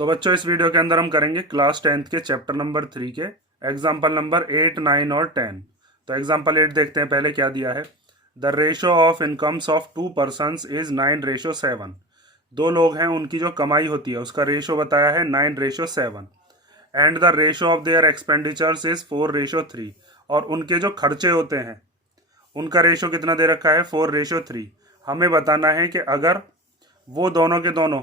तो बच्चों इस वीडियो के अंदर हम करेंगे क्लास 10th के चैप्टर नंबर 3 के एग्जाम्पल नंबर 8, 9 और 10। तो एग्जाम्पल 8 देखते हैं पहले क्या दिया है। The ratio of incomes of 2 persons is 9:7। दो लोग हैं, उनकी जो कमाई होती है उसका रेशो बताया है 9:7। And the ratio of their expenditures is 4:3। और उनके जो खर्चे होते हैं उनका रेशो कितना दे रखा है 4:3। हमें बताना है कि अगर वो दोनों के दोनों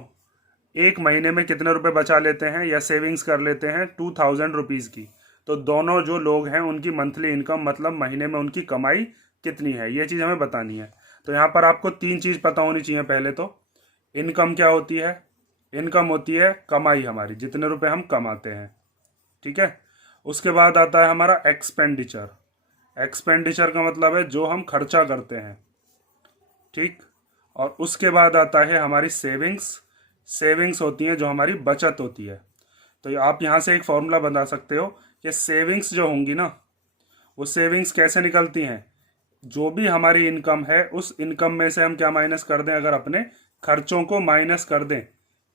एक महीने में कितने रुपए बचा लेते हैं या सेविंग्स कर लेते हैं 2000 रुपीज़ की, तो दोनों जो लोग हैं उनकी मंथली इनकम मतलब महीने में उनकी कमाई कितनी है, ये चीज़ हमें बतानी है। तो यहाँ पर आपको तीन चीज़ पता होनी चाहिए। पहले तो इनकम क्या होती है। इनकम होती है कमाई हमारी, जितने रुपए हम कमाते हैं, ठीक है। उसके बाद आता है हमारा एक्सपेंडिचर। एक्सपेंडिचर का मतलब है जो हम खर्चा करते हैं, ठीक। और उसके बाद आता है हमारी सेविंग्स। सेविंग्स होती है जो हमारी बचत होती है। तो आप यहाँ से एक फॉर्मूला बना सकते हो कि सेविंग्स जो होंगी ना, वो सेविंग्स कैसे निकलती हैं। जो भी हमारी इनकम है उस इनकम में से हम क्या माइनस कर दें, अगर अपने खर्चों को माइनस कर दें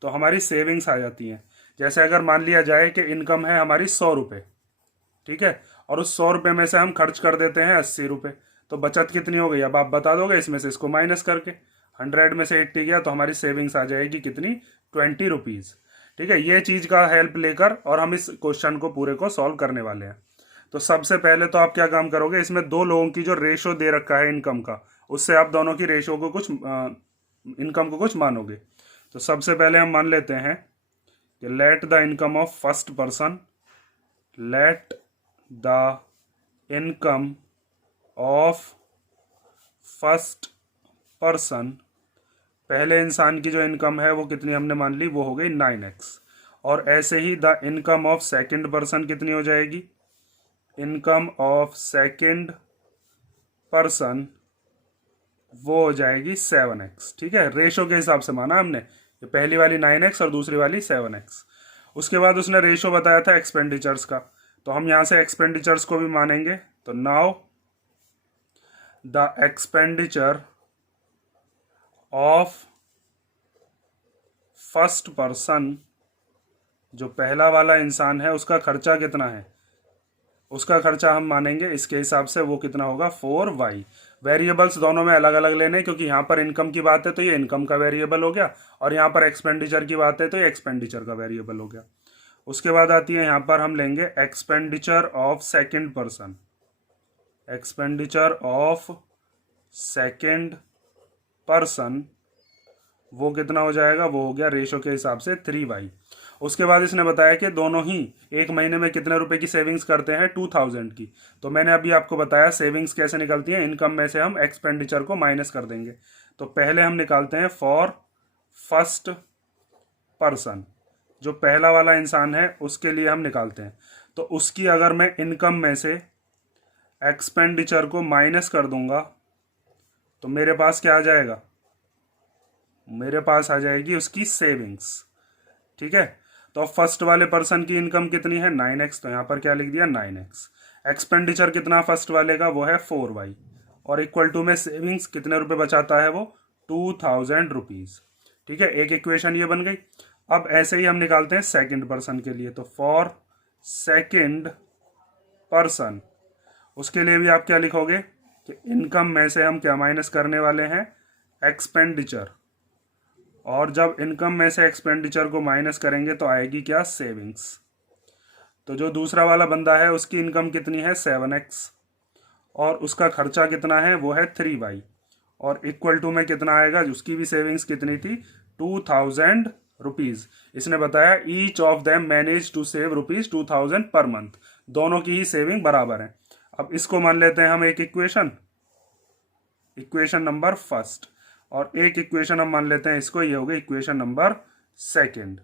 तो हमारी सेविंग्स आ जाती हैं। जैसे अगर मान लिया जाए कि इनकम है हमारी 100 रुपये, ठीक है, और उस 100 रुपये में से हम खर्च कर देते हैं 80 रुपये, तो बचत कितनी हो गई अब आप बता दोगे इसमें से इसको माइनस करके। 100 में से 80 गया तो हमारी सेविंग्स आ जाएगी कितनी, 20 रुपीज़, ठीक है। ये चीज़ का हेल्प लेकर और हम इस क्वेश्चन को पूरे को सॉल्व करने वाले हैं। तो सबसे पहले तो आप क्या काम करोगे, इसमें दो लोगों की जो रेशो दे रखा है इनकम का, उससे आप दोनों की रेशो को कुछ इनकम को कुछ मानोगे। तो सबसे पहले हम मान लेते हैं कि let the income of first person, let the income of first person, पहले इंसान की जो इनकम है वो कितनी हमने मान ली, वो हो गई 9x। और ऐसे ही the income of second person कितनी हो जाएगी, इनकम ऑफ सेकंड पर्सन वो हो जाएगी 7x, ठीक है। रेशो के हिसाब से माना हमने, ये पहली वाली 9x और दूसरी वाली 7x। उसके बाद उसने रेशो बताया था एक्सपेंडिचर्स का, तो हम यहाँ से एक्सपेंडिचर्स को भी मानेंगे। तो now the expenditure of first person, जो पहला वाला इंसान है उसका खर्चा कितना है, उसका खर्चा हम मानेंगे इसके हिसाब से, वो कितना होगा 4y। वेरिएबल्स दोनों में अलग अलग लेने, क्योंकि यहाँ पर इनकम की बात है तो ये इनकम का वेरिएबल हो गया, और यहाँ पर एक्सपेंडिचर की बात है तो ये एक्सपेंडिचर का वेरिएबल हो गया। उसके बाद आती है यहाँ पर हम लेंगे expenditure of second person. Expenditure of second person वो कितना हो जाएगा, वो हो गया रेशो के हिसाब से 3y। उसके बाद इसने बताया कि दोनों ही एक महीने में कितने रुपए की सेविंग्स करते हैं 2000 की। तो मैंने अभी आपको बताया सेविंग्स कैसे निकलती है, इनकम में से हम एक्सपेंडिचर को माइनस कर देंगे। तो पहले हम निकालते हैं फॉर फर्स्ट पर्सन, जो पहला वाला इंसान है उसके लिए हम निकालते हैं। तो उसकी अगर मैं इनकम में से एक्सपेंडिचर को माइनस कर दूंगा तो मेरे पास क्या आ जाएगा, मेरे पास आ जाएगी उसकी सेविंग्स, ठीक है। तो फर्स्ट वाले पर्सन की इनकम कितनी है 9x, तो यहाँ पर क्या लिख दिया 9x। एक्सपेंडिचर कितना फर्स्ट वाले का, वो है 4y, और इक्वल टू में सेविंग्स कितने रुपए बचाता है वो 2000 रुपीज़, ठीक है। एक इक्वेशन ये बन गई। अब ऐसे ही हम निकालते हैं सेकंड पर्सन के लिए। तो फॉर सेकंड पर्सन, उसके लिए भी आप क्या लिखोगे कि इनकम में से हम क्या माइनस करने वाले हैं, एक्सपेंडिचर। और जब इनकम में से एक्सपेंडिचर को माइनस करेंगे तो आएगी क्या, सेविंग्स। तो जो दूसरा वाला बंदा है उसकी इनकम कितनी है 7x, और उसका खर्चा कितना है वो है 3y, और इक्वल टू में कितना आएगा, उसकी भी सेविंग्स कितनी थी 2000 रुपीज़। इसने बताया each of them manage to save ₹2000 per month, दोनों की ही सेविंग बराबर है। अब इसको मान लेते हैं हम एक इक्वेशन, इक्वेशन नंबर फर्स्ट, और एक इक्वेशन हम मान लेते हैं इसको, ये हो गई इक्वेशन नंबर सेकंड।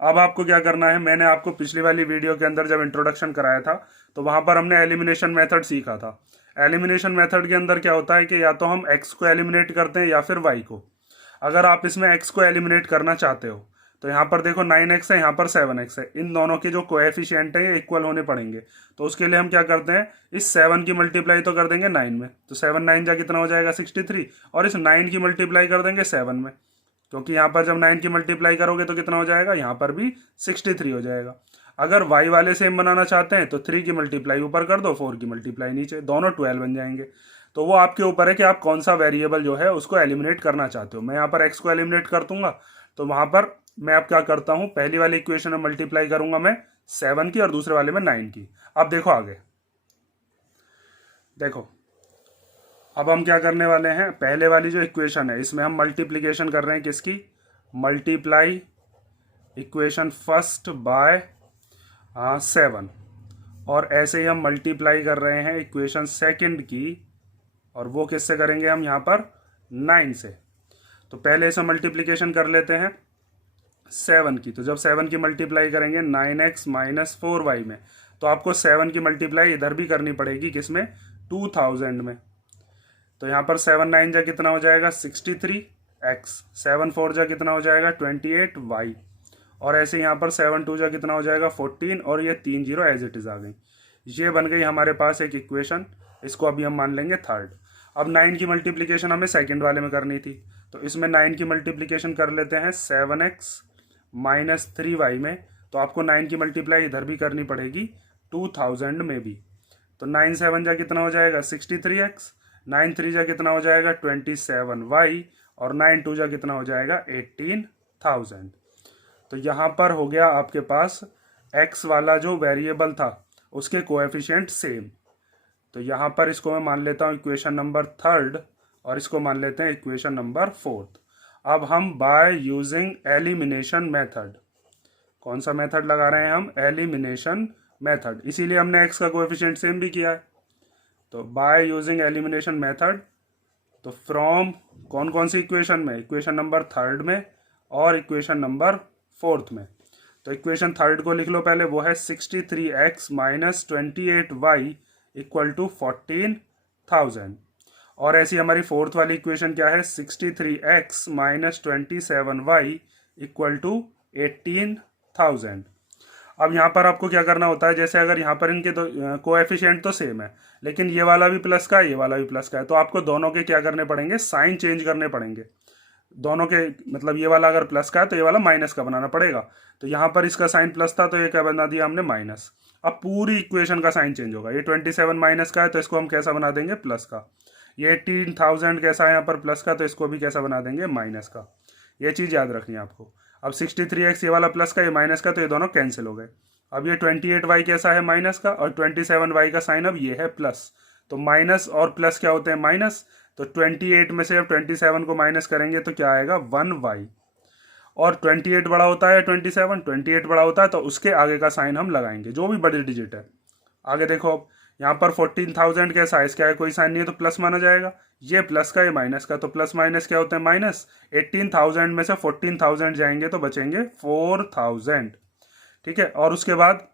अब आपको क्या करना है, मैंने आपको पिछली वाली वीडियो के अंदर जब इंट्रोडक्शन कराया था तो वहां पर हमने एलिमिनेशन मेथड सीखा था। एलिमिनेशन मेथड के अंदर क्या होता है कि या तो हम x को एलिमिनेट करते हैं या फिर y को। अगर आप इसमें x को एलिमिनेट करना चाहते हो तो यहाँ पर देखो 9x है, यहाँ पर 7x है, इन दोनों के जो कोएफिशिएंट है ये इक्वल होने पड़ेंगे। तो उसके लिए हम क्या करते हैं, इस 7 की मल्टीप्लाई तो कर देंगे 9 में, तो 7 9 जा कितना हो जाएगा 63, और इस 9 की मल्टीप्लाई कर देंगे 7 में, क्योंकि यहाँ पर जब 9 की मल्टीप्लाई करोगे तो कितना हो जाएगा, यहाँ पर भी 63 हो जाएगा। अगर y वाले सेम बनाना चाहते हैं तो 3 की मल्टीप्लाई ऊपर कर दो, 4 की मल्टीप्लाई नीचे, दोनों 12 बन जाएंगे। तो वो आपके ऊपर है कि आप कौन सा वेरिएबल जो है उसको एलिमिनेट करना चाहते हो। मैं यहाँ पर x को एलिमिनेट कर दूंगा, तो वहां पर मैं अब क्या करता हूँ, पहली वाली इक्वेशन में मल्टीप्लाई करूंगा मैं 7 की और दूसरे वाले में 9 की। अब देखो आगे, देखो अब हम क्या करने वाले हैं, पहले वाली जो इक्वेशन है इसमें हम मल्टीप्लीकेशन कर रहे हैं किसकी, मल्टीप्लाई इक्वेशन फर्स्ट बाय 7, और ऐसे ही हम मल्टीप्लाई कर रहे हैं इक्वेशन सेकंड की, और वो किससे करेंगे हम यहाँ पर 9 से। तो पहले इसे मल्टीप्लीकेशन कर लेते हैं 7 की। तो जब 7 की मल्टीप्लाई करेंगे 9x माइनस 4y में, तो आपको 7 की मल्टीप्लाई इधर भी करनी पड़ेगी, किसमें, 2000 में। तो यहाँ पर 7 9 जा कितना हो जाएगा 63x, 7 4 जा कितना हो जाएगा 28y, और ऐसे यहाँ पर 7 2 जा कितना हो जाएगा 14, और ये 3 जीरो एज इट इज आ गई। ये बन गई हमारे पास एक इक्वेशन, इसको अभी हम मान लेंगे थर्ड। अब 9 की मल्टीप्लीकेशन हमें सेकंड वाले में करनी थी, तो इसमें 9 की मल्टीप्लीकेशन कर लेते हैं 7x माइनस 3y में। तो आपको 9 की मल्टीप्लाई इधर भी करनी पड़ेगी 2000 में भी। तो 9 7 जा कितना हो जाएगा 63x, 9 3 जा कितना हो जाएगा 27y, और 9 2 जा कितना हो जाएगा 18,000। तो यहाँ पर हो गया आपके पास x वाला जो वेरिएबल था उसके कोएफिशिएंट सेम। तो यहाँ पर इसको मैं मान लेता हूँ इक्वेशन नंबर थर्ड, और इसको मान लेते हैं इक्वेशन नंबर फोर्थ। अब हम बाय यूजिंग एलिमिनेशन मेथड, कौन सा मेथड लगा रहे हैं हम, एलिमिनेशन मेथड, इसीलिए हमने x का कोएफिशिएंट सेम भी किया है। तो बाय यूजिंग एलिमिनेशन मेथड, तो फ्रॉम कौन कौन सी इक्वेशन में, इक्वेशन नंबर थर्ड में और इक्वेशन नंबर फोर्थ में। तो इक्वेशन थर्ड को लिख लो पहले, वो है 63x minus 28y equal to 14,000, और ऐसी हमारी फोर्थ वाली इक्वेशन क्या है 63x minus 27y equal to 18,000। अब यहाँ पर आपको क्या करना होता है, जैसे अगर यहाँ पर इनके कोएफिशिएंट तो सेम है, लेकिन ये वाला भी प्लस का है, ये वाला भी प्लस का है, तो आपको दोनों के क्या करने पड़ेंगे, साइन चेंज करने पड़ेंगे। दोनों के मतलब ये वाला अगर प्लस का है तो ये वाला माइनस का बनाना पड़ेगा। तो यहाँ पर इसका साइन प्लस था, तो ये क्या बना दिया हमने, माइनस। अब पूरी इक्वेशन का साइन चेंज होगा। ये 27 माइनस का है तो इसको हम कैसा बना देंगे, प्लस का। ये 18,000 कैसा है यहाँ पर, प्लस का, तो इसको भी कैसा बना देंगे, माइनस का। ये चीज़ याद रखनी है आपको। अब 63x ये वाला प्लस का, ये माइनस का, तो ये दोनों कैंसिल हो गए। अब ये 28y कैसा है, माइनस का, और 27y का साइन अब ये है प्लस। तो माइनस और प्लस क्या होते हैं, माइनस। तो 28 में से अब 27 को माइनस करेंगे तो क्या आएगा, 1y। और 28 बड़ा होता है 28 बड़ा होता है, तो उसके आगे का साइन हम लगाएंगे, जो भी बड़ी डिजिट है। आगे देखो, अब यहाँ पर 14,000 कैसा है, इसका है कोई साइन नहीं है तो प्लस माना जाएगा। ये प्लस का, ये माइनस का, तो प्लस माइनस क्या होता है, माइनस। 18,000 में से 14,000 जाएंगे तो बचेंगे 4,000, ठीक है। और उसके बाद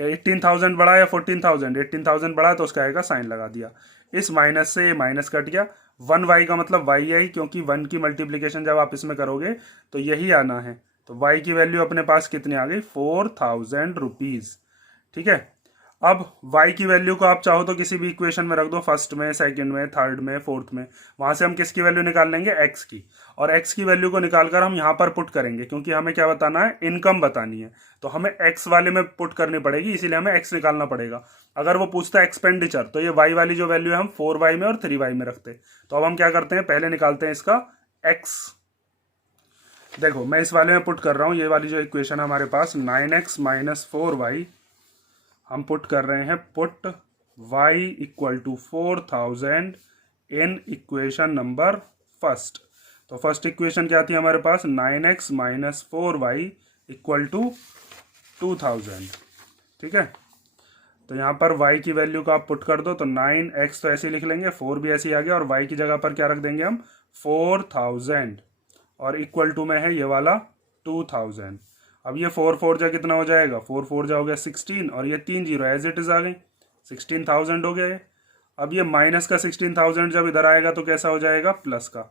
18,000 बड़ा या 14,000, 18,000 बड़ा तो उसका आएगा साइन लगा दिया। इस माइनस से ये माइनस कट गया, 1y का मतलब y आई, क्योंकि 1 की मल्टीप्लीकेशन जब आप इसमें करोगे तो यही आना है। तो y की वैल्यू अपने पास कितनी आ गई, 4,000 रुपीज़, ठीक है। अब y की वैल्यू को आप चाहो तो किसी भी इक्वेशन में रख दो, फर्स्ट में, सेकंड में, थर्ड में, फोर्थ में। वहां से हम किसकी वैल्यू निकाल लेंगे, x की, और x की वैल्यू को निकालकर हम यहाँ पर पुट करेंगे, क्योंकि हमें क्या बताना है, इनकम बतानी है। तो हमें x वाले में पुट करनी पड़ेगी, इसीलिए हमें x निकालना पड़ेगा। अगर वो पूछता है एक्सपेंडिचर, तो ये y वाली जो वैल्यू है हम 4y में और 3y में रखते। तो अब हम क्या करते हैं, पहले निकालते हैं इसका x। देखो मैं इस वाले में पुट कर रहा हूँ, ये वाली जो इक्वेशन है हमारे पास 9x माइनस 4y, हम पुट कर रहे हैं, put y equal to 4,000 in equation number first. तो फर्स्ट इक्वेशन क्या थी हमारे पास, 9x minus 4y equal to 2,000, ठीक है। तो यहाँ पर y की वैल्यू को आप पुट कर दो, तो 9x तो ऐसे ही लिख लेंगे, 4 भी ऐसे ही आ गया, और y की जगह पर क्या रख देंगे हम, 4,000, और इक्वल टू में है ये वाला 2,000। अब ये 4 4 जा कितना हो जाएगा, 4 4 जा हो गया 16, और ये 3 जीरो एज इट इज आ गई, 16,000 हो गया। अब ये माइनस का 16,000 जब इधर आएगा तो कैसा हो जाएगा, प्लस का।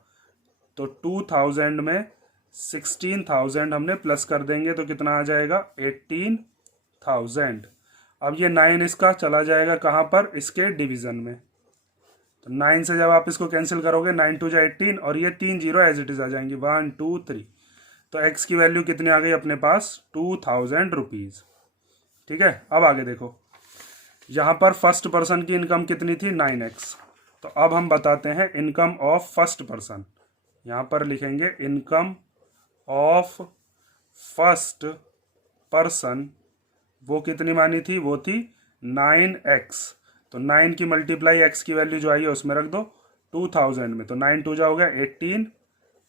तो 2,000 में 16,000 हमने प्लस कर देंगे तो कितना आ जाएगा, 18,000। अब ये 9 इसका चला जाएगा कहाँ पर, इसके डिवीजन में। तो 9 से जब आप इसको कैंसिल करोगे 9 2 जा 18 और ये 3 जीरो एज इट इज आ जाएंगी 1 2 3। तो एक्स की वैल्यू कितनी आ गई अपने पास 2000 रुपीज़। ठीक है, अब आगे देखो, यहाँ पर फर्स्ट पर्सन की इनकम कितनी थी 9x। तो अब हम बताते हैं इनकम ऑफ फर्स्ट पर्सन। यहाँ पर लिखेंगे इनकम ऑफ फर्स्ट पर्सन, वो कितनी मानी थी, वो थी 9x। तो 9 की मल्टीप्लाई x की वैल्यू जो आई है उसमें रख दो 2000 में। तो 9 2 जा हो गया 18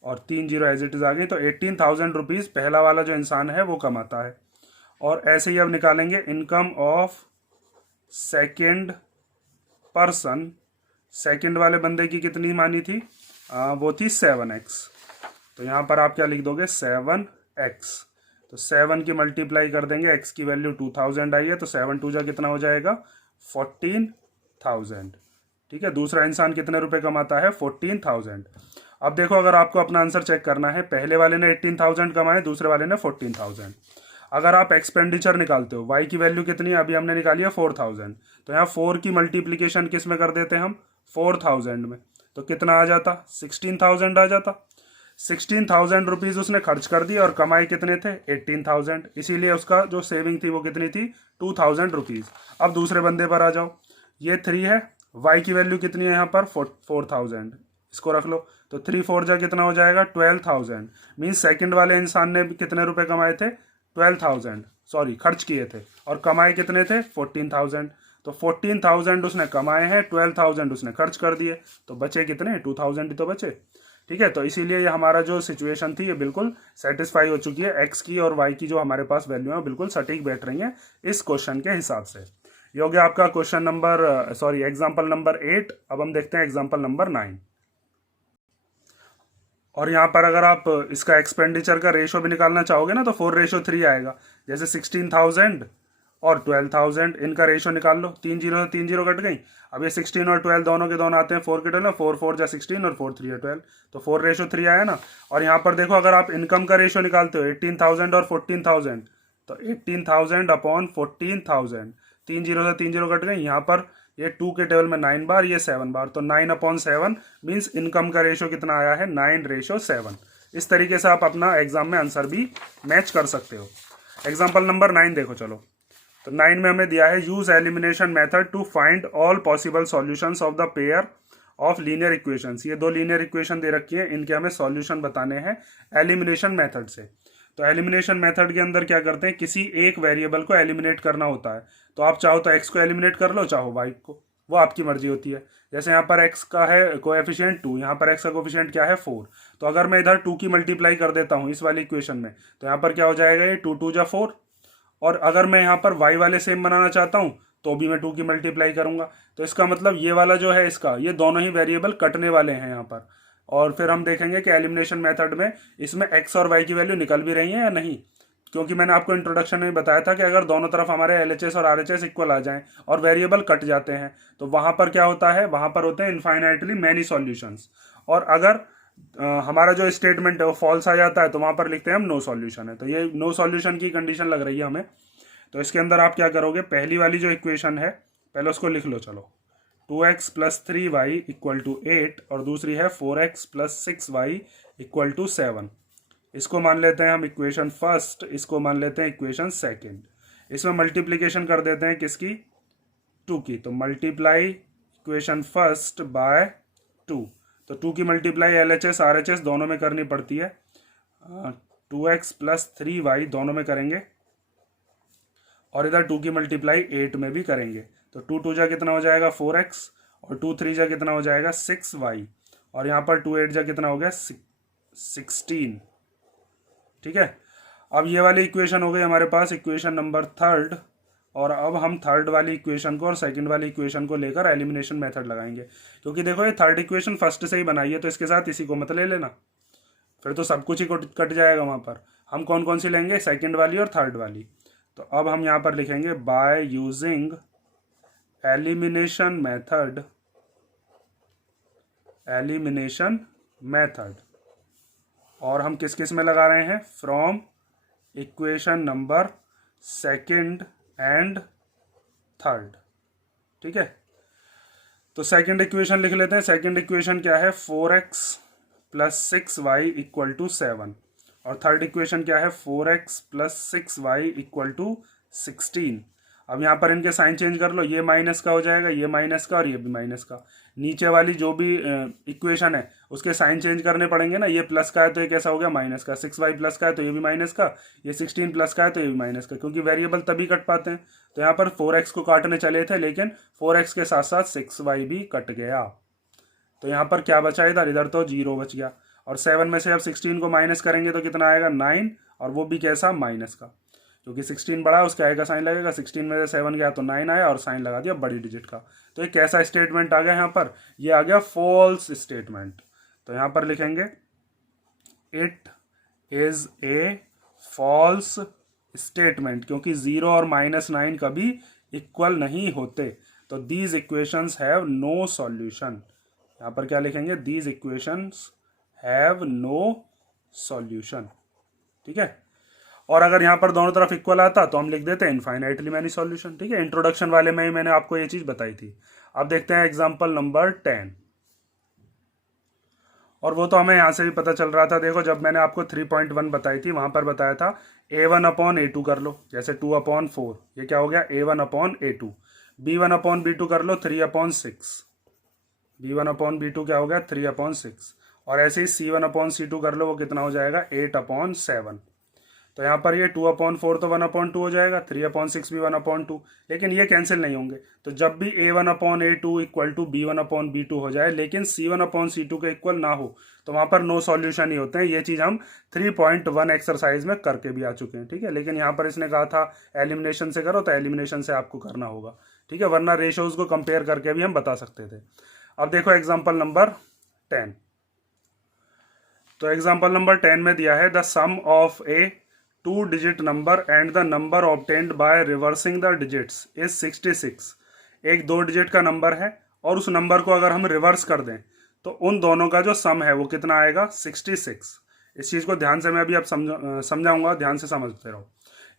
और 3 जीरो एज इट इज आ गई। तो 18,000 रुपीज़ पहला वाला जो इंसान है वो कमाता है। और ऐसे ही अब निकालेंगे income of second person. Second वाले बंदे की कितनी मानी थी, वो थी 7x। तो यहाँ पर आप क्या लिख दोगे 7x। तो 7 की मल्टीप्लाई कर देंगे, x की वैल्यू 2000 आई है तो 7 2 जा कितना हो जाएगा 14,000। ठीक है, दूसरा इंसान कितने रुपए कमाता है 14,000। अब देखो, अगर आपको अपना आंसर चेक करना है, पहले वाले ने 18,000 कमाए, दूसरे वाले ने 14,000। अगर आप एक्सपेंडिचर निकालते हो, y की वैल्यू कितनी है अभी हमने निकाली है 4,000। तो यहाँ 4 की मल्टीप्लीकेशन किस में कर देते हैं हम 4,000 में। तो कितना आ जाता 16,000 आ जाता। 16,000 रुपीज़ उसने खर्च कर दी और कमाई कितने थे 18,000। इसीलिए उसका जो सेविंग थी वो कितनी थी 2,000 रुपीज़। अब दूसरे बंदे पर आ जाओ, ये 3 है, y की वैल्यू कितनी है यहाँ पर 4,000, इसको रख लो। तो 3 4 जा कितना हो जाएगा 12,000। मीन्स सेकंड वाले इंसान ने कितने रुपए कमाए थे 12,000, सॉरी खर्च किए थे, और कमाए कितने थे 14,000। तो 14,000 उसने कमाए हैं, 12,000 उसने खर्च कर दिए, तो बचे कितने 2,000 ही तो बचे। ठीक है, तो इसीलिए ये हमारा जो सिचुएशन थी ये बिल्कुल सेटिस्फाई हो चुकी है। एक्स की और वाई की जो हमारे पास वैल्यू है बिल्कुल सटीक बैठ रही हैं इस क्वेश्चन के हिसाब से। ये हो गया आपका question number sorry example number 8। अब हम देखते हैं एग्जाम्पल नंबर 9। और यहाँ पर अगर आप इसका एक्सपेंडिचर का रेशो भी निकालना चाहोगे ना तो 4:3 आएगा। जैसे 16,000 और 12,000 इनका रेशो निकाल लो, 3 जीरो से 3 जीरो कट गई। अब ये 16 और 12 दोनों के दोनों आते हैं 4 के 12, 4 4 जा 16 और 4 3 12, तो 4:3 आया ना। और यहाँ पर देखो, अगर आप इनकम का रेशो निकालते हो 18,000 और 14,000, तो 18,000 अपॉन 14,000, 3 जीरो से 3 जीरो कट गई। यहाँ पर ये 2 के टेबल में 9 बार, ये 7 बार, तो 9/7 मीन्स इनकम का रेशो कितना आया है 9:7। इस तरीके से आप अपना एग्जाम में आंसर भी मैच कर सकते हो। एग्जाम्पल नंबर 9 देखो चलो। तो 9 में हमें दिया है use elimination method to find all possible solutions of the pair of linear equations. ये दो लीनियर इक्वेशन दे रखी है, इनके हमें सॉल्यूशन बताने हैं एलिमिनेशन मेथड से। तो एलिमिनेशन मेथड के अंदर क्या करते हैं, किसी एक वेरिएबल को एलिमिनेट करना होता है। तो आप चाहो तो एक्स को एलिमिनेट कर लो, चाहो वाई को, वो आपकी मर्जी होती है। जैसे यहाँ पर एक्स का है कोएफिशिएंट 2, यहाँ पर एक्स का कोएफिशिएंट क्या है 4। तो अगर मैं इधर 2 की मल्टीप्लाई कर देता हूँ इस वाली इक्वेशन में, तो यहाँ पर क्या हो जाएगा ये 2 2 जा 4। और अगर मैं यहाँ पर y वाले सेम बनाना चाहता हूँ तो भी मैं 2 की मल्टीप्लाई करूंगा। तो इसका मतलब ये वाला जो है इसका, ये दोनों ही वेरिएबल कटने वाले हैं यहाँ पर। और फिर हम देखेंगे कि एलिमिनेशन मेथड में इसमें x और y की वैल्यू निकल भी रही है या नहीं। क्योंकि मैंने आपको इंट्रोडक्शन में बताया था कि अगर दोनों तरफ हमारे LHS और RHS इक्वल आ जाएं और वेरिएबल कट जाते हैं तो वहां पर क्या होता है, वहां पर होते हैं इनफाइनाइटली मैनी सॉल्यूशंस। और अगर हमारा जो स्टेटमेंट है वो फॉल्स आ जाता है तो वहां पर लिखते हैं हम नो सॉल्यूशन है। तो ये नो सॉल्यूशन की कंडीशन लग रही है हमें। तो इसके अंदर आप क्या करोगे, पहली वाली जो इक्वेशन है पहले उसको लिख लो चलो, 2x + 3y = 8 और दूसरी है 4x + 6y = 7। इसको मान लेते हैं हम इक्वेशन फर्स्ट, इसको मान लेते हैं इक्वेशन सेकंड। इसमें मल्टीप्लिकेशन कर देते हैं किसकी 2 की। तो मल्टीप्लाई इक्वेशन फर्स्ट बाय 2। तो 2 की मल्टीप्लाई LHS RHS दोनों में करनी पड़ती है। 2x + 3y दोनों में करेंगे और इधर 2 की मल्टीप्लाई 8 में भी करेंगे। तो 2 2 जा कितना हो जाएगा 4x और 2 3 जा कितना हो जाएगा 6y और यहाँ पर 2 8 जा कितना हो गया 16। ठीक है, अब ये वाली इक्वेशन हो गई हमारे पास इक्वेशन नंबर 3। और अब हम थर्ड वाली इक्वेशन को और सेकंड वाली इक्वेशन को लेकर एलिमिनेशन मेथड लगाएंगे। क्योंकि देखो ये थर्ड इक्वेशन फर्स्ट से ही बनाई है तो इसके साथ इसी को मत ले लेना, फिर तो सब कुछ ही कट जाएगा वहाँ पर। हम कौन कौन सी लेंगे, सेकंड वाली और थर्ड वाली। तो अब हम यहाँ पर लिखेंगे बाय यूजिंग एलिमिनेशन मेथड। और हम किस किस में लगा रहे हैं, from equation number second and third. ठीक है, तो सेकंड इक्वेशन लिख लेते हैं। सेकंड इक्वेशन क्या है, 4x plus 6y equal to 7। और थर्ड इक्वेशन क्या है, 4x plus 6y equal to 16। अब यहाँ पर इनके साइन चेंज कर लो, ये माइनस का हो जाएगा, ये माइनस का और ये भी माइनस का। नीचे वाली जो भी इक्वेशन है उसके साइन चेंज करने पड़ेंगे ना। ये प्लस का है तो ये कैसा हो गया, माइनस का। 6y प्लस का है तो ये भी माइनस का। ये 16 प्लस का है तो ये भी माइनस का, क्योंकि वेरिएबल तभी कट पाते हैं। तो यहाँ पर 4x को काटने चले थे, लेकिन 4x के साथ साथ 6y भी कट गया। तो यहाँ पर क्या बचा, इधर इधर तो 0 बच गया। और 7 में से अब 16 को माइनस करेंगे तो कितना आएगा, 9, और वो भी कैसा, माइनस का। क्योंकि 16 बड़ा है उसके आगे का साइन लगेगा। 16 में से 7 गया तो 9 आया और साइन लगा दिया बड़ी डिजिट का। तो ये कैसा स्टेटमेंट आ गया यहाँ पर, ये आ गया फॉल्स स्टेटमेंट। तो यहाँ पर लिखेंगे it is a false statement, क्योंकि 0 और -9 कभी इक्वल नहीं होते। तो these equations have no solution. यहाँ पर क्या लिखेंगे, these equations have no solution. ठीक है। और अगर यहाँ पर दोनों तरफ इक्वल आता तो हम लिख देते हैं इनफाइनाइटली मैनी सॉल्यूशन। ठीक है, इंट्रोडक्शन वाले में ही मैंने आपको ये चीज बताई थी। अब देखते हैं एग्जांपल नंबर 10। और वो तो हमें यहाँ से भी पता चल रहा था। देखो, जब मैंने आपको 3.1 बताई थी वहां पर बताया था a1/a2 कर लो, जैसे 2/4। ये क्या हो गया, a1/a2। b1/b2 कर लो 3/6। b1/b2 क्या हो गया, 3/6। और ऐसे ही c1/c2 कर लो, वो कितना हो जाएगा, 8/7। तो यहाँ पर ये 2/4 तो 1/2 हो जाएगा, 3/6 भी 1/2। लेकिन ये कैंसिल नहीं होंगे। तो जब भी a1/a2 इक्वल टू b1/b2 हो जाए, लेकिन c1/c2 के इक्वल ना हो, तो वहां पर नो सॉल्यूशन ही होते हैं। ये चीज हम 3.1 एक्सरसाइज में करके भी आ चुके हैं। ठीक है, लेकिन यहाँ पर इसने कहा था एलिमिनेशन से करो, तो एलिमिनेशन से आपको करना होगा। ठीक है, वरना रेशोज को कंपेयर करके भी हम बता सकते थे। अब देखो एग्जाम्पल नंबर 10। तो एग्जाम्पल नंबर 10 में दिया है the sum of a 2-digit number and the number obtained by reversing the digits is 66। एक 2 डिजिट का नंबर है और उस नंबर को अगर हम रिवर्स कर दें तो उन दोनों का जो सम है वो कितना आएगा, 66। इस चीज को ध्यान से मैं अभी अब समझाऊंगा, ध्यान से समझते रहो।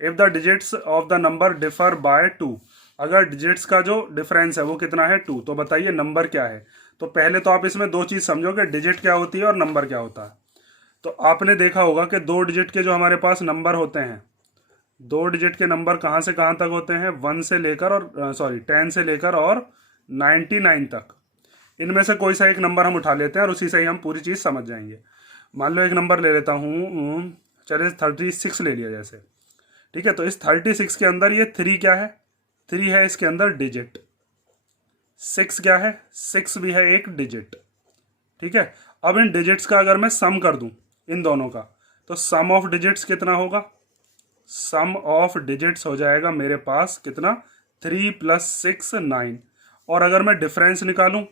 If the digits of the number differ by 2, अगर डिजिट्स का जो डिफरेंस है वो कितना है, 2, तो बताइए नंबर क्या है। तो पहले तो आप इसमें दो चीज समझोगे, डिजिट क्या होती है और नंबर क्या होता है। तो आपने देखा होगा कि 2 डिजिट के जो हमारे पास नंबर होते हैं, 2 डिजिट के नंबर कहाँ से कहाँ तक होते हैं, 1 से लेकर और 10 से लेकर और 99 तक। इनमें से कोई सा एक नंबर हम उठा लेते हैं और उसी से ही हम पूरी चीज़ समझ जाएंगे। मान लो एक नंबर ले लेता हूँ, चलिए 36 ले लिया जैसे। ठीक है, तो इस 36 के अंदर ये 3 क्या है, 3 है इसके अंदर डिजिट। 6 क्या है, 6 भी है एक डिजिट। ठीक है, अब इन डिजिट्स का अगर मैं सम कर दूं इन दोनों का, तो सम ऑफ डिजिट्स कितना होगा, सम ऑफ डिजिट्स हो जाएगा मेरे पास कितना, 3 + 6 9। और अगर मैं डिफरेंस निकालूं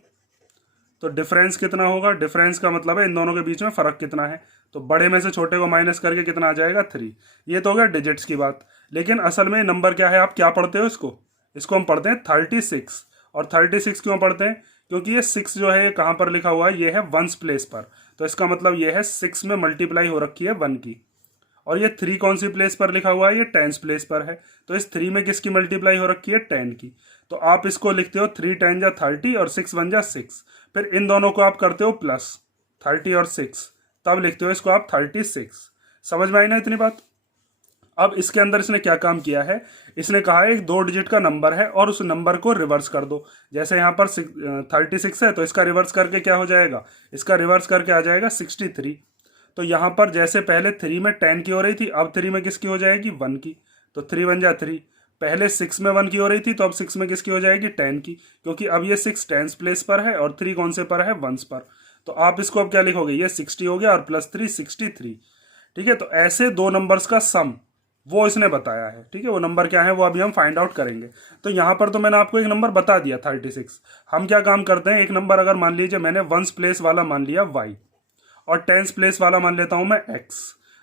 तो डिफरेंस कितना होगा, डिफरेंस का मतलब है इन दोनों के बीच में फर्क कितना है। तो बड़े में से छोटे को माइनस करके कितना आ जाएगा, 3। ये तो हो गया डिजिट्स की बात। लेकिन असल में नंबर क्या है, आप क्या पढ़ते हो इसको हम पढ़ते हैं 36। और 36 क्यों पढ़ते हैं, क्योंकि ये 6 जो है ये कहाँ पर लिखा हुआ है, ये है वंस प्लेस पर। तो इसका मतलब ये है 6 में मल्टीप्लाई हो रखी है 1 की। और ये 3 कौन सी प्लेस पर लिखा हुआ है, ये 10 प्लेस पर है। तो इस 3 में किसकी मल्टीप्लाई हो रखी है, 10 की। तो आप इसको लिखते हो 3 × 10 = 30 और 6 × 1 = 6। फिर इन दोनों को आप करते हो प्लस 30 और 6, तब लिखते हो इसको आप 36। समझ में आई ना इतनी बात। अब इसके अंदर इसने क्या काम किया है, इसने कहा है एक 2 डिजिट का नंबर है और उस नंबर को रिवर्स कर दो। जैसे यहाँ पर 36 है तो इसका रिवर्स करके क्या हो जाएगा, इसका रिवर्स करके आ जाएगा 63। तो यहाँ पर जैसे पहले 3 में 10 की हो रही थी, अब 3 में किसकी हो जाएगी, 1 की। तो 3 × 1 = 3। पहले 6 में 1 की हो रही थी, तो अब 6 में किसकी हो जाएगी, 10 की। क्योंकि अब ये 6 10 प्लेस पर है और 3 कौन से पर है, 1 पर। तो आप इसको अब क्या लिखोगे, ये 60 हो गया और +3 63। ठीक है, तो ऐसे दो नंबर्स का सम वो इसने बताया है। ठीक है, वो नंबर क्या है वो अभी हम फाइंड आउट करेंगे। तो यहाँ पर तो मैंने आपको एक नंबर बता दिया 36। हम क्या काम करते हैं, एक नंबर अगर मान लीजिए मैंने 1 प्लेस वाला मान लिया y और 10 प्लेस वाला मान लेता हूं मैं x,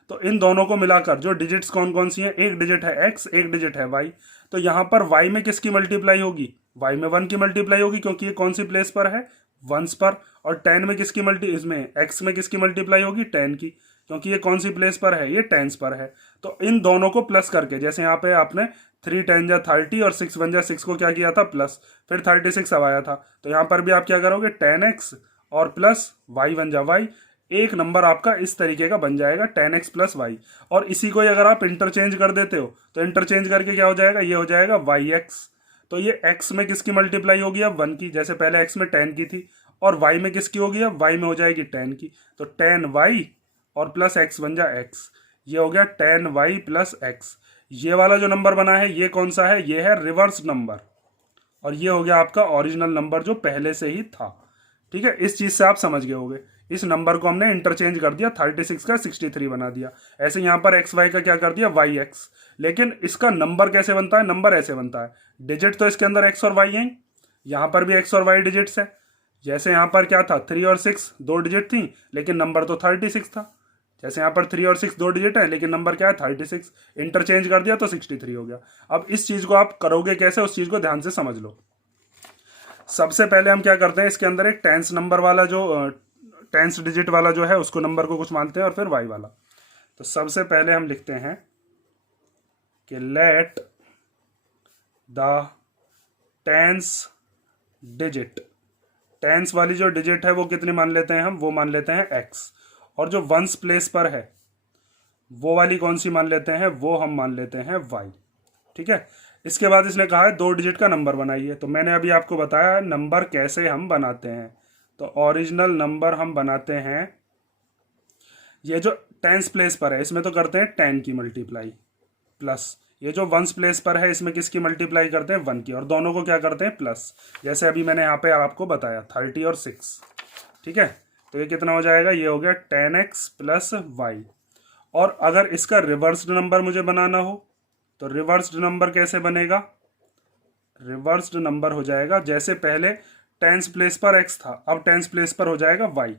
तो इन दोनों को मिलाकर जो डिजिट्स कौन कौन सी हैं, एक डिजिट है x, एक डिजिट है y। तो यहाँ पर y में किसकी मल्टीप्लाई होगी, y में 1 की मल्टीप्लाई होगी, क्योंकि ये कौन सी प्लेस पर है, 1 पर। और 10 में किसकी इसमें x में किसकी मल्टीप्लाई होगी, 10 की, क्योंकि ये कौन सी प्लेस पर है, ये 10 पर है। तो इन दोनों को प्लस करके, जैसे यहाँ पे आपने 3 10 जा 30 और 6 1 जा 6 को क्या किया था प्लस, फिर 36 अब आया था, तो यहाँ पर भी आप क्या करोगे 10x और प्लस y 1 जा y, एक नंबर आपका इस तरीके का बन जाएगा 10x प्लस वाई। और इसी को अगर आप इंटरचेंज कर देते हो तो इंटरचेंज करके क्या हो जाएगा, ये हो जाएगा yx। तो ये x में किसकी मल्टीप्लाई होगी अब 1 की, जैसे पहले x में 10 की थी, और y में किसकी होगी अब y में हो जाएगी 10 की, तो 10y और प्लस x बन जा x, ये हो गया 10y प्लस x। ये वाला जो नंबर बना है ये कौन सा है, ये है रिवर्स नंबर, और ये हो गया आपका ओरिजिनल नंबर जो पहले से ही था। ठीक है, इस चीज से आप समझ गए होंगे, इस नंबर को हमने इंटरचेंज कर दिया, 36 का 63 बना दिया। ऐसे यहाँ पर एक्स वाई का क्या कर दिया वाई एक्स, लेकिन इसका नंबर कैसे बनता है, नंबर ऐसे बनता है, डिजिट तो इसके अंदर एक्स और वाई हैं, यहाँ पर भी एक्स और वाई डिजिट्स है। जैसे यहाँ पर क्या था 3 और 6 दो डिजिट थी, लेकिन नंबर तो 36 था। जैसे यहाँ पर 3 और 6 दो डिजिट है, लेकिन नंबर क्या है 36, इंटरचेंज कर दिया तो 63 हो गया। अब इस चीज को आप करोगे कैसे, उस चीज को ध्यान से समझ लो। सबसे पहले हम क्या करते हैं, इसके अंदर एक टेंस नंबर वाला जो टेंस डिजिट वाला जो है उसको नंबर को कुछ मानते हैं, और फिर वाई वाला। तो सबसे पहले हम लिखते हैं कि let the tens digit, tens वाली जो डिजिट है वो कितनी मान लेते हैं हम, वो मान लेते हैं एक्स, और जो वंस प्लेस पर है वो वाली कौन सी मान लेते हैं, वो हम मान लेते हैं वाई। ठीक है, इसके बाद इसने कहा है 2 डिजिट का नंबर बनाइए, तो मैंने अभी आपको बताया नंबर कैसे हम बनाते हैं। तो ओरिजिनल नंबर हम बनाते हैं, ये जो टेंस प्लेस पर है इसमें तो करते हैं 10 की मल्टीप्लाई, प्लस ये जो वंस प्लेस पर है इसमें किसकी मल्टीप्लाई करते हैं 1 की, और दोनों को क्या करते हैं प्लस, जैसे अभी मैंने यहाँ पे आपको बताया 30 और 6। ठीक है, तो ये कितना हो जाएगा, ये हो गया 10x प्लस वाई। और अगर इसका रिवर्स्ड नंबर मुझे बनाना हो तो रिवर्स्ड नंबर कैसे बनेगा, रिवर्स्ड नंबर हो जाएगा, जैसे पहले टेंस प्लेस पर x था अब टेंस प्लेस पर हो जाएगा y,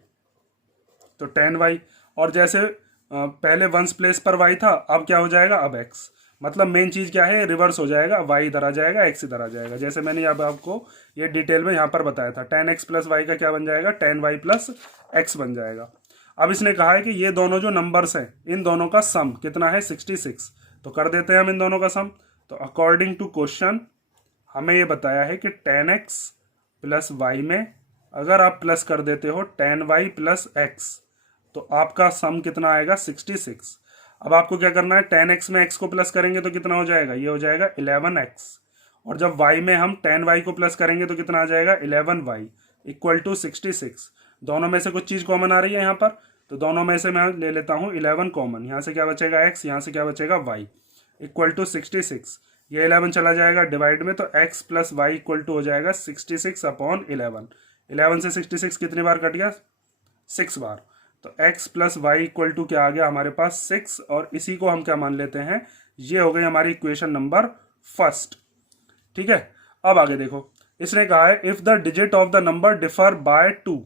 तो 10y, और जैसे पहले वंस प्लेस पर y था अब क्या हो जाएगा अब x। मतलब मेन चीज क्या है, रिवर्स हो जाएगा, y इधर आ जाएगा x इधर आ जाएगा, जैसे मैंने अब आपको ये डिटेल में यहाँ पर बताया था 10x प्लस वाई का क्या बन जाएगा 10y प्लस x बन जाएगा। अब इसने कहा है कि ये दोनों जो नंबर्स हैं इन दोनों का सम कितना है 66, तो कर देते हैं हम इन दोनों का सम। तो अकॉर्डिंग टू क्वेश्चन हमें ये बताया है कि 10x प्लस वाई में अगर आप प्लस कर देते हो 10y प्लस x तो आपका सम कितना आएगा 66। अब आपको क्या करना है, 10x में x को प्लस करेंगे तो कितना हो जाएगा, ये हो जाएगा 11x, और जब y में हम 10y को प्लस करेंगे तो कितना आ जाएगा 11y इक्वल टू 66। दोनों में से कुछ चीज कॉमन आ रही है यहाँ पर, तो दोनों में से मैं ले लेता हूँ 11 कॉमन, यहाँ से क्या बचेगा x, यहाँ से क्या बचेगा y इक्वल टू 66। ये 11 चला जाएगा डिवाइड में, तो x plus y equal to हो जाएगा 66 अपॉन 11। 11 से 66 कितनी बार कट गया, 6 बार, तो x plus y equal to क्या आ गया हमारे पास 6, और इसी को हम क्या मान लेते हैं, ये हो गई हमारी इक्वेशन नंबर फर्स्ट। ठीक है, अब आगे देखो, इसने कहा है if the digit of the number differ by 2,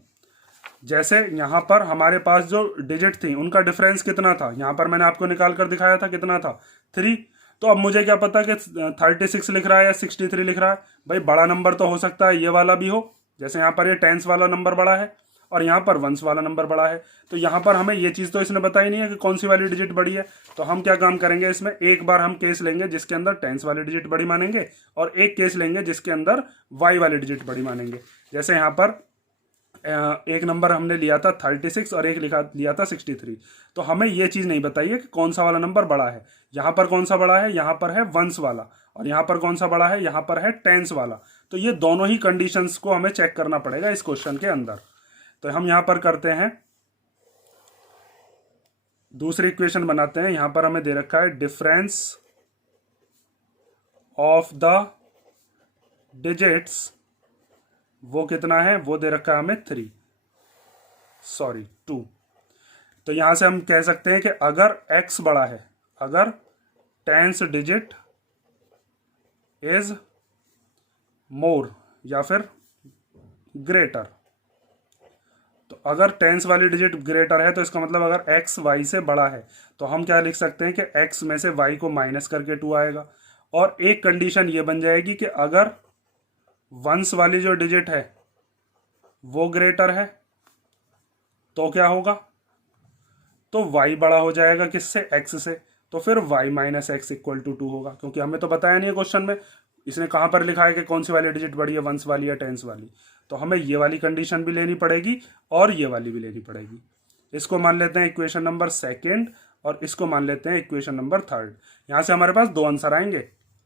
जैसे यहाँ पर हमारे पास जो डिजिट थी उनका डिफरेंस कितना था, यहाँ पर मैंने आपको निकाल कर दिखाया था कितना था 3, तो अब मुझे क्या पता कि 36 लिख रहा है या 63 लिख रहा है, भाई बड़ा नंबर तो हो सकता है ये वाला भी हो, जैसे यहाँ पर ये टेंस वाला नंबर बड़ा है और यहाँ पर वंस वाला नंबर बड़ा है, तो यहाँ पर हमें ये चीज़ तो इसने बताई नहीं है कि कौन सी वाली डिजिट बड़ी है। तो हम क्या काम करेंगे, इसमें एक बार हम केस लेंगे जिसके अंदर टेंस वाली डिजिट बड़ी मानेंगे, और एक केस लेंगे जिसके अंदर वाई वाली डिजिट बड़ी मानेंगे। जैसे यहाँ पर एक नंबर हमने लिया था 36 और एक लिया था 63, तो हमें ये चीज़ नहीं बताइए कि कौन सा वाला नंबर बड़ा है। यहाँ पर कौन सा बड़ा है, यहाँ पर है वंस वाला, और यहाँ पर कौन सा बड़ा है, यहाँ पर है टेंस वाला। तो ये दोनों ही कंडीशंस को हमें चेक करना पड़ेगा इस क्वेश्चन के अंदर। तो हम यहाँ पर करते हैं, दूसरी इक्वेशन बनाते हैं। यहाँ पर हमें दे रखा है डिफरेंस ऑफ द डिजिट्स, वो कितना है, वो दे रखा है हमें 2। तो यहां से हम कह सकते हैं कि अगर x बड़ा है, अगर टेंस डिजिट इज मोर या फिर ग्रेटर, तो अगर टेंस वाली डिजिट ग्रेटर है तो इसका मतलब अगर x y से बड़ा है तो हम क्या लिख सकते हैं कि x में से y को माइनस करके 2 आएगा। और एक कंडीशन ये बन जाएगी कि अगर वंस वाली जो डिजिट है वो ग्रेटर है तो क्या होगा, तो y बड़ा हो जाएगा किससे, x से, तो फिर y minus x equal to 2 होगा, क्योंकि हमें तो बताया नहीं है क्वेश्चन में, इसने कहाँ पर लिखा है कि कौन सी वाली डिजिट बड़ी है, वंस वाली या टेंस वाली। तो हमें ये वाली कंडीशन भी लेनी पड़ेगी और ये वाली भी लेनी पड़ेगी। इसको मान लेते हैं इक्वेशन नंबर सेकेंड और इसको मान लेते हैं इक्वेशन नंबर थर्ड। यहाँ से हमारे पास दो आंसर आएंगे,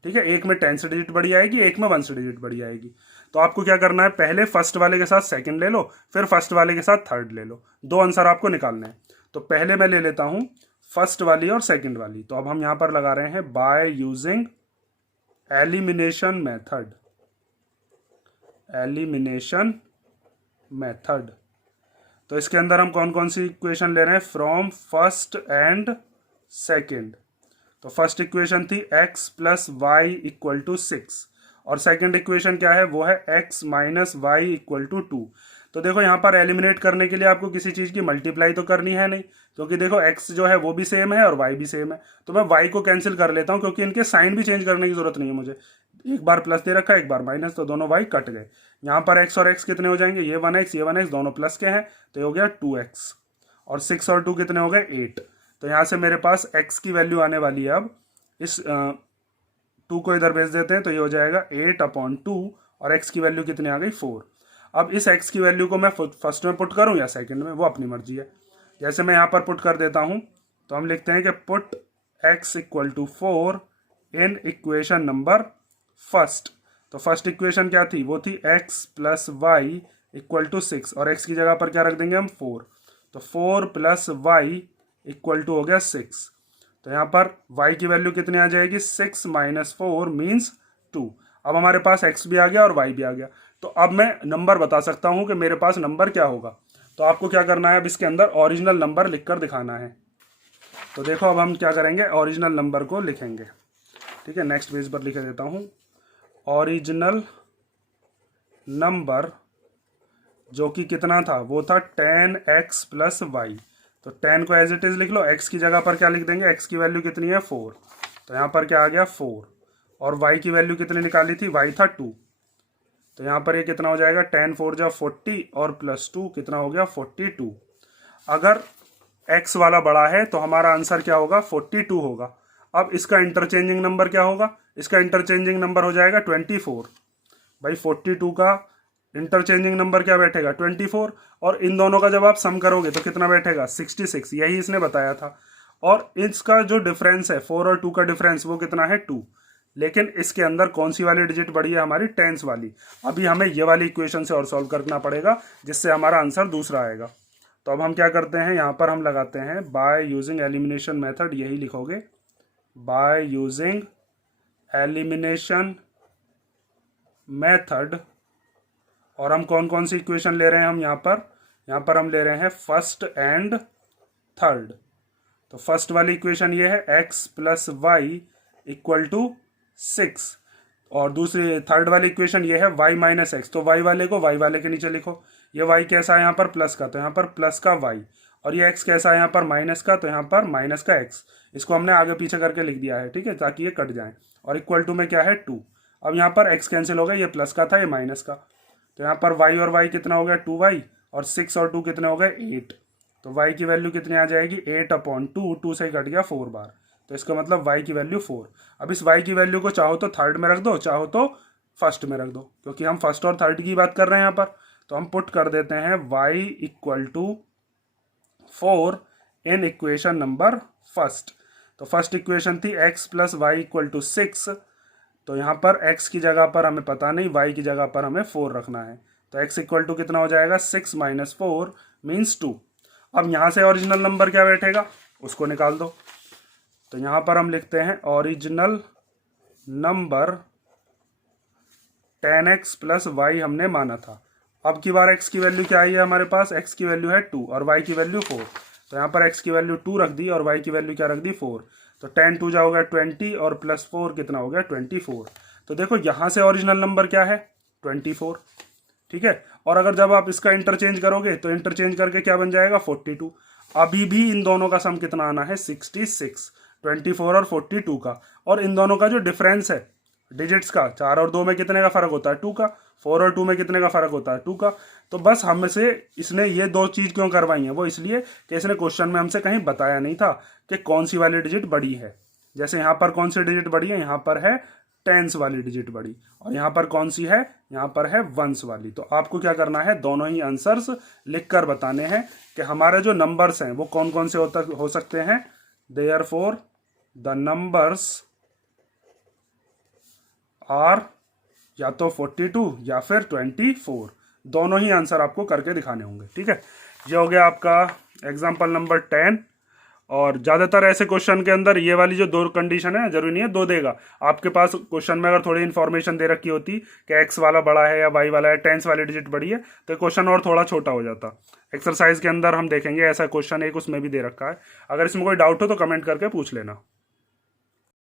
ठीक है, एक में 10 डिजिट बड़ी आएगी, एक में 1 डिजिट बड़ी आएगी। तो आपको क्या करना है, पहले फर्स्ट वाले के साथ सेकंड ले लो, फिर फर्स्ट वाले के साथ थर्ड ले लो, दो आंसर आपको निकालने हैं। तो पहले मैं ले लेता हूं फर्स्ट वाली और सेकंड वाली। तो अब हम यहां पर लगा रहे हैं by using elimination method, elimination method. तो इसके अंदर हम कौन कौन सी इक्वेशन ले रहे हैं, फ्रॉम फर्स्ट एंड सेकंड। तो फर्स्ट इक्वेशन थी x plus y equal to 6 और सेकंड इक्वेशन क्या है, वो है x minus y equal to 2। तो देखो यहाँ पर एलिमिनेट करने के लिए आपको किसी चीज़ की मल्टीप्लाई तो करनी है नहीं, क्योंकि देखो x जो है वो भी सेम है और y भी सेम है। तो मैं y को कैंसिल कर लेता हूँ, क्योंकि इनके साइन भी चेंज करने की जरूरत नहीं है मुझे। एक बार प्लस दे रखा है, एक बार माइनस, तो दोनों y कट गए। यहाँ पर x और x कितने हो जाएंगे, ये 1x ये 1x दोनों प्लस के हैं, तो ये हो गया 2x और 6 और 2 कितने हो गए 8। तो यहाँ से मेरे पास x की वैल्यू आने वाली है, अब इस 2 को इधर भेज देते हैं तो ये हो जाएगा 8/2 और x की वैल्यू कितनी आ गई 4। अब इस x की वैल्यू को मैं फर्स्ट में पुट करूं या सेकंड में, वो अपनी मर्जी है। जैसे मैं यहाँ पर पुट कर देता हूं तो हम लिखते हैं कि put x equal to 4 in equation number first. तो फर्स्ट इक्वेशन क्या थी, वो थी x plus y equal to 6 और x की जगह पर क्या रख देंगे हम 4। तो 4 प्लस वाई इक्वल टू हो गया 6। तो यहाँ पर y की वैल्यू कितनी आ जाएगी, 6 माइनस 4 मीन्स 2। अब हमारे पास x भी आ गया और y भी आ गया। तो अब मैं नंबर बता सकता हूँ कि मेरे पास नंबर क्या होगा। तो आपको क्या करना है, अब इसके अंदर ओरिजिनल नंबर लिखकर दिखाना है। तो देखो अब हम क्या करेंगे, ओरिजिनल नंबर को लिखेंगे, ठीक है। नेक्स्ट पेज पर लिख देता हूँ, ओरिजिनल नंबर जो कि कितना था, वो था 10x प्लस वाई। तो 10 को एज इट इज लिख लो, x की जगह पर क्या लिख देंगे, x की वैल्यू कितनी है 4। तो यहाँ पर क्या आ गया 4 और y की वैल्यू कितनी निकाली थी, y था 2। तो यहाँ पर ये कितना हो जाएगा, 10 4 जा 40 और प्लस 2 कितना हो गया 42। अगर x वाला बड़ा है तो हमारा आंसर क्या होगा 42 होगा। अब इसका इंटरचेंजिंग नंबर क्या होगा, इसका इंटरचेंजिंग नंबर हो जाएगा 24। भाई 42 का इंटरचेंजिंग नंबर क्या बैठेगा 24 और इन दोनों का जब आप सम करोगे तो कितना बैठेगा 66, यही इसने बताया था। और इसका जो डिफरेंस है 4 और 2 का डिफरेंस वो कितना है 2। लेकिन इसके अंदर कौन सी वाली डिजिट बड़ी है, हमारी टेंस वाली। अभी हमें ये वाली इक्वेशन से और सॉल्व करना पड़ेगा, जिससे हमारा आंसर दूसरा आएगा। तो अब हम क्या करते हैं, यहाँ पर हम लगाते हैं बाय यूजिंग एलिमिनेशन मेथड, यही लिखोगे बाय यूजिंग एलिमिनेशन मेथड। और हम कौन कौन सी इक्वेशन ले रहे हैं, हम यहाँ पर हम ले रहे हैं फर्स्ट एंड थर्ड। तो फर्स्ट वाली इक्वेशन ये है x plus y equal to 6 और दूसरी थर्ड वाली इक्वेशन ये है y माइनस एक्स। तो y वाले को y वाले के नीचे लिखो, ये y कैसा है यहाँ पर प्लस का, तो यहाँ पर प्लस का y, और ये x कैसा है यहाँ पर माइनस का, तो यहाँ पर माइनस का x। इसको हमने आगे पीछे करके लिख दिया है, ठीक है, ताकि ये कट जाए। और इक्वल टू में क्या है 2। अब यहाँ पर x कैंसिल हो गया, ये प्लस का था ये माइनस का, तो यहाँ पर y और y कितना हो गया 2y और 6 और 2 कितने हो गए 8। तो y की वैल्यू कितनी आ जाएगी 8/2, 2 से कट गया 4 बार, तो इसका मतलब y की वैल्यू 4। अब इस y की वैल्यू को चाहो तो थर्ड में रख दो, चाहो तो फर्स्ट में रख दो, क्योंकि हम फर्स्ट और थर्ड की बात कर रहे हैं यहाँ पर। तो हम पुट कर देते हैं y equal to 4 in equation number first. तो फर्स्ट इक्वेशन थी x plus y equal to 6। तो यहाँ पर x की जगह पर हमें पता नहीं, y की जगह पर हमें 4 रखना है। तो x इक्वल टू कितना हो जाएगा 6 माइनस 4 मीन्स 2। अब यहाँ से ओरिजिनल नंबर क्या बैठेगा उसको निकाल दो। तो यहाँ पर हम लिखते हैं original number 10x plus Y हमने माना था। अब की बार x की वैल्यू क्या आई है हमारे पास, x की वैल्यू है 2 और y की वैल्यू 4। तो यहाँ पर x की वैल्यू 2 रख दी और y की वैल्यू क्या रख दी 4। तो 10 2 जा हो गया 20 और प्लस 4 कितना हो गया 24। तो देखो यहाँ से ओरिजिनल नंबर क्या है 24, ठीक है। और अगर जब आप इसका इंटरचेंज करोगे तो इंटरचेंज करके क्या बन जाएगा 42। अभी भी इन दोनों का सम कितना आना है 66, 24 और 42 का। और इन दोनों का जो डिफरेंस है डिजिट्स का। 4 और 2 में कितने का फर्क होता है? 2 का। 4 और 2 में कितने का फर्क होता है? 2 का। तो बस हमसे इसने ये दो चीज क्यों करवाई है? वो इसलिए कि इसने क्वेश्चन में हमसे कहीं बताया नहीं था कि कौन सी वाली डिजिट बड़ी है। जैसे यहाँ पर कौन सी डिजिट बड़ी है? यहाँ पर है टेंस वाली डिजिट बड़ी, और यहाँ पर कौन सी है? यहाँ पर है वंस वाली। तो आपको क्या करना है? दोनों ही आंसर्स लिखकर बताने हैं कि हमारे जो नंबर्स हैं वो कौन कौन से हो सकते हैं। देयरफॉर द नंबर्स आर या तो 42 या फिर 24। दोनों ही आंसर आपको करके दिखाने होंगे। ठीक है, ये हो गया आपका एग्जाम्पल नंबर 10। और ज़्यादातर ऐसे क्वेश्चन के अंदर ये वाली जो दो कंडीशन है, जरूरी नहीं है दो देगा। आपके पास क्वेश्चन में अगर थोड़ी इन्फॉर्मेशन दे रखी होती कि एक्स वाला बड़ा है या वाई वाला है, टेंस वाली डिजिट बड़ी है, तो क्वेश्चन और थोड़ा छोटा हो जाता। एक्सरसाइज के अंदर हम देखेंगे ऐसा क्वेश्चन एक उसमें भी दे रखा है। अगर इसमें कोई डाउट हो तो कमेंट करके पूछ लेना।